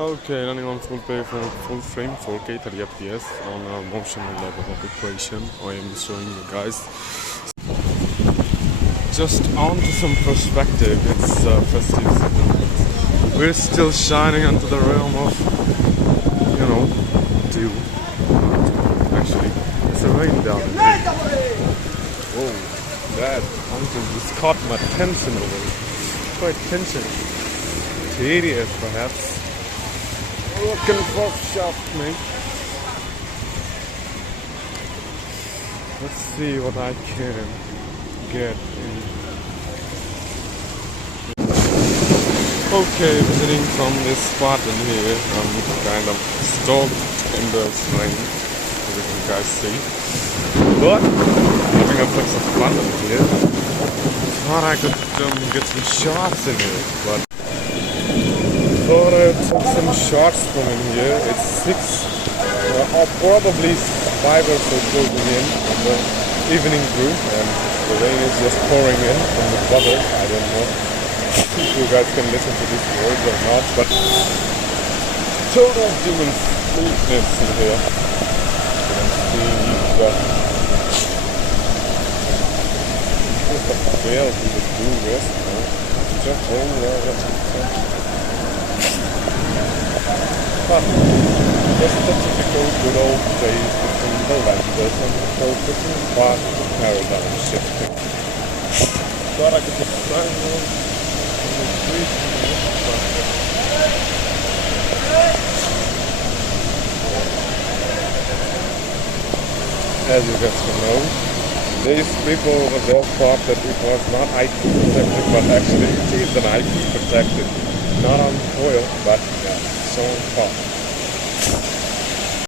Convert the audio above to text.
Okay, running on full frame 4K 30 FPS on a motion level of equation. I am showing you guys. Just onto some perspective, it's festive season. We're still shining into the realm of, dew. Actually, it's a rain down here. Whoa, that uncle just caught my attention over. Quite tension. Tedious, perhaps. Looking for shop, mate. Let's see what I can get in. Okay, visiting from this spot in here. I'm kind of stoked in the rain, as you can guys see. But having a bit of fun in here. Thought I could get some shots in here, but thought I took some shots from in here. It's 6 or probably 5 or so closing in the evening brew, and the rain is just pouring in from the weather. I don't know if you guys can listen to these words or not, but total human smoothness in here. You can see the veils we just do this, just rain just the typical good old days between the lenses and the focus and fast paradigm shifting. Thought I could just sign on the street. As you guys can know, these people over there thought that it was not IP protected, but actually it is an IP protected. Not on foil, but yeah, so on top.